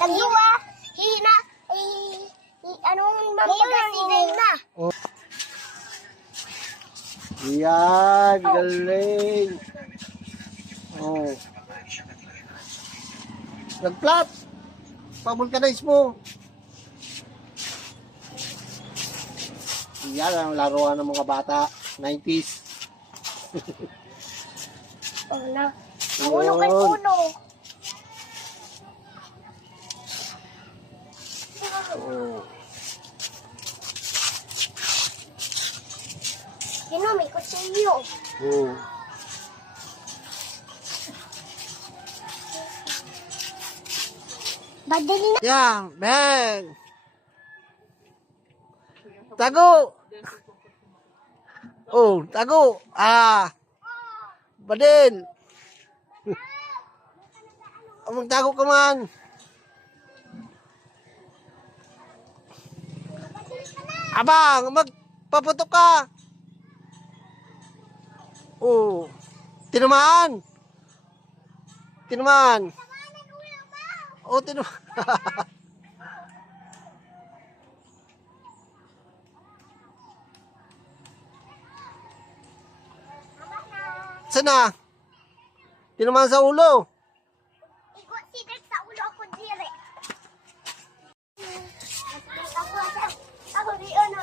Tagluwa, hina, anong mamagasigay na. Oh. Yan, galing. Oh. Nag-flat. Pa-vulcanize mo. Yan ang laruan ng mga bata. 90s. Oh, na. Uno kay uno. Oh. Sino may kutsilyo? Oh. Badali na. Yan, bang. Tago. Oh, tago. Ah. Badin. Magtago ka man. Abang, magpaputok ka. Oh. Tinamaan. Tinamaan. Oh, tinamaan. Sana? Tinamaan sa ulo. Ikot si Drake sa ulo ako dire. Ako di ano.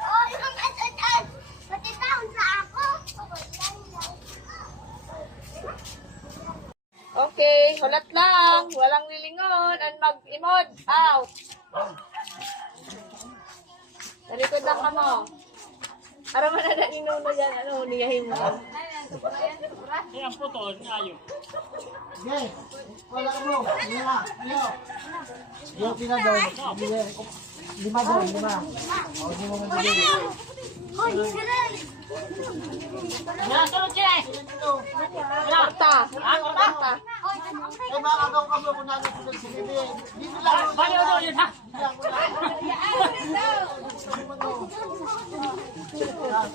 Oh, yung at. Pati taon sa ako. Okay, hulat lang. Walang lilingon. And mag-imod. Out. Talikod lang ka mo. Para manada ni Nuno dyan. Ano, niyahin mo. Yes. Wala ka mo. Lima. Yung pinadol. Lima doon. Lima. O, di mo magiging. Oh, hisaray. Karta. Karta. Eh, makagaw ka mo kung namin tulad si Bibi. Dito lang. Baliw doon yun, ha?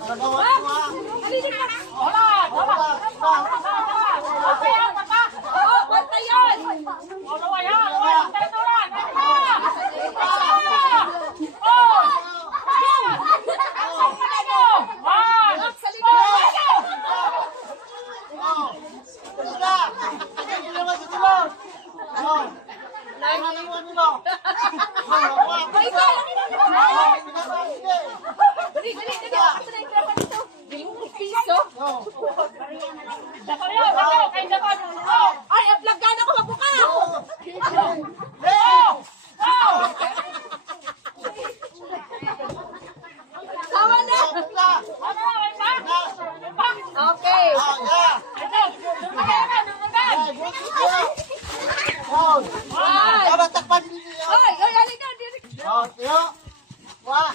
Karagawan mo, ha? Wala. Oo, kwenta yun. Sa likod. Dali. Ako na yung trapa dito. Limang piso. Ay, ang plaggan ako mabuka. Tawa na. Okay. One. Takpan din niyo. Ay, halika. Wah.